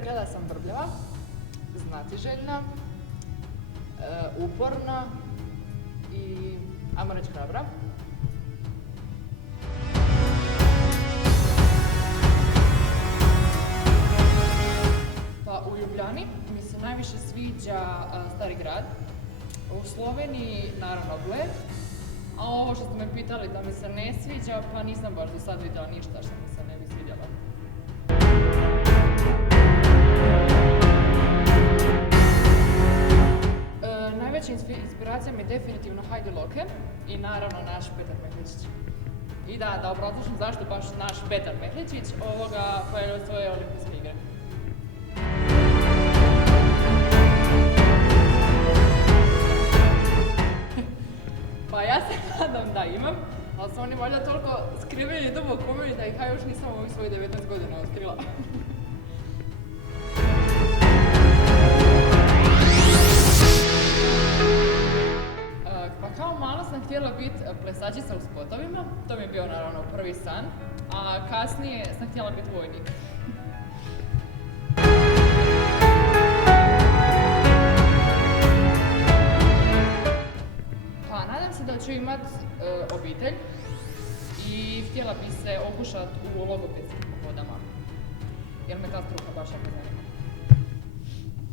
rekla da sam brbljava, znatiželjna, uporna i, ajmo reći, hrabra. Pa u Ljubljani mi se najviše sviđa Stari grad, u Sloveniji naravno Bled, a ovo što ste me pitali da mi se ne sviđa, pa nisam baš do sad vidjela ništa što mi se ne bi svidjelo. Najveća inspiracija mi je definitivno Heidi Loke i naravno naš Petar Mehličić. I da obrazložim zašto baš naš Petar Mehličić pojavio svoje olimpijske igre. Pa ja se nadam da imam, ali su oni valjda toliko skriveni duboko u meni da ih ja još nisam u ovih svojih 19 godina otkrila. Pa kao malo sam htjela biti plesačica u spotovima, to mi je bio naravno prvi san, a kasnije sam htjela biti vojnik. Pa nadam se da ću imat obitelj i htjela bi se okušat u logopedskim vodama, jer me ta struka baš jako zanima.